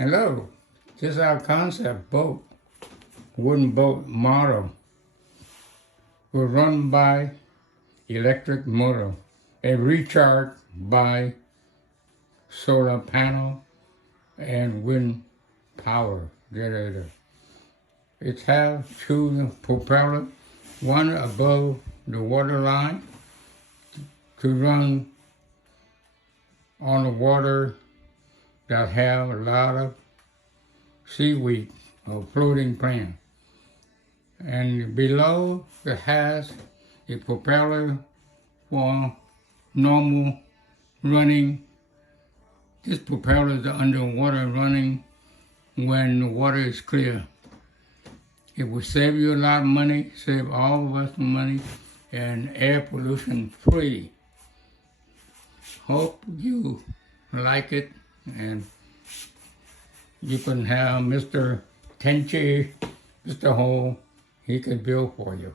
Hello, this is our concept boat, wooden boat model. Will run by electric motor and recharged by solar panel and wind power generator. It has two propellers, one above the water line to run on the water that have a lot of seaweed or floating plant. And below it has a propeller for normal running. This propeller is underwater running when the water is clear. It will save you a lot of money, save all of us money, and air pollution free. Hope you like it, and you can have Mr. Tenchi, Mr. Ho, he can build for you.